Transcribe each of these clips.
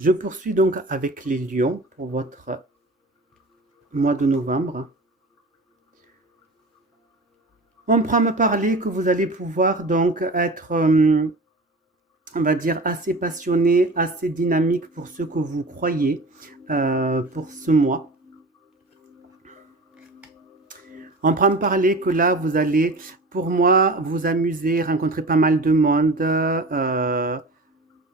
Je poursuis donc avec les lions pour votre mois de novembre. On prend me parler que vous allez pouvoir donc être, on va dire, assez passionné, assez dynamique pour ce que vous croyez pour ce mois. On prend me parler que là, vous allez, pour moi, vous amuser, rencontrer pas mal de monde,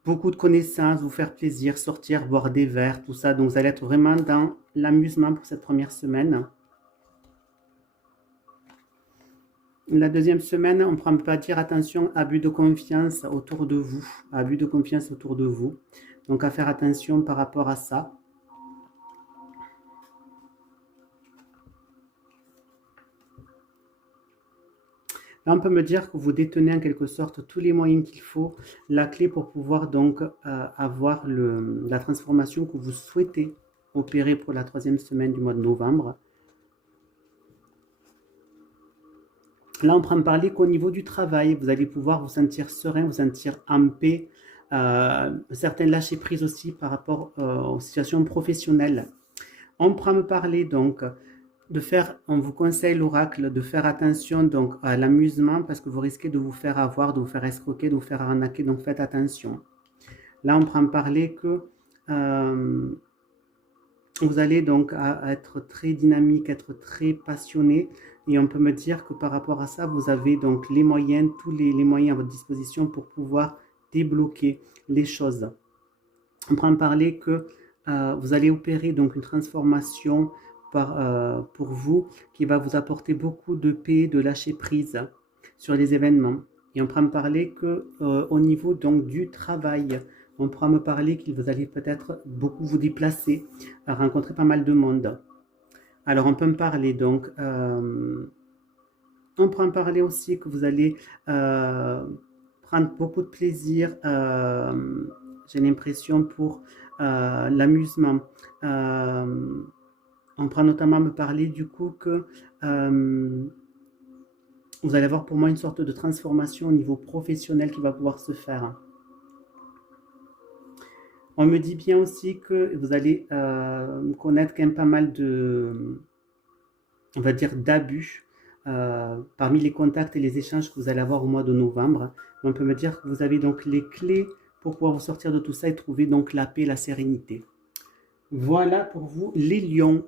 beaucoup de connaissances, vous faire plaisir, sortir, boire des verres, tout ça. Donc, vous allez être vraiment dans l'amusement pour cette première semaine. La deuxième semaine, on ne prend pas dire attention, abus de confiance autour de vous. Abus de confiance autour de vous. Donc, à faire attention par rapport à ça. Là, on peut me dire que vous détenez en quelque sorte tous les moyens qu'il faut, la clé pour pouvoir donc avoir la transformation que vous souhaitez opérer pour la troisième semaine du mois de novembre. Là, on prend parler qu'au niveau du travail, vous allez pouvoir vous sentir serein, vous sentir en paix, certains lâcher prise aussi par rapport aux situations professionnelles. On prend me parler donc de faire, on vous conseille l'oracle, de faire attention donc à l'amusement parce que vous risquez de vous faire avoir, de vous faire escroquer, de vous faire arnaquer, donc faites attention. Là, on prend parler que vous allez donc être très dynamique, être très passionné et on peut me dire que par rapport à ça, vous avez donc les moyens, tous les moyens à votre disposition pour pouvoir débloquer les choses. On prend parler que vous allez opérer donc une transformation pour vous qui va vous apporter beaucoup de paix, de lâcher prise sur les événements. Et on prend me parler que au niveau donc du travail, on pourra me parler que vous allez peut-être beaucoup vous déplacer, rencontrer pas mal de monde. Alors on peut me parler donc, on pourra me parler aussi que vous allez prendre beaucoup de plaisir, j'ai l'impression pour l'amusement. On pourra notamment me parler du coup que vous allez avoir pour moi une sorte de transformation au niveau professionnel qui va pouvoir se faire. On me dit bien aussi que vous allez connaître quand même pas mal de, on va dire, d'abus parmi les contacts et les échanges que vous allez avoir au mois de novembre. On peut me dire que vous avez donc les clés pour pouvoir vous sortir de tout ça et trouver donc la paix, la sérénité. Voilà pour vous les lions.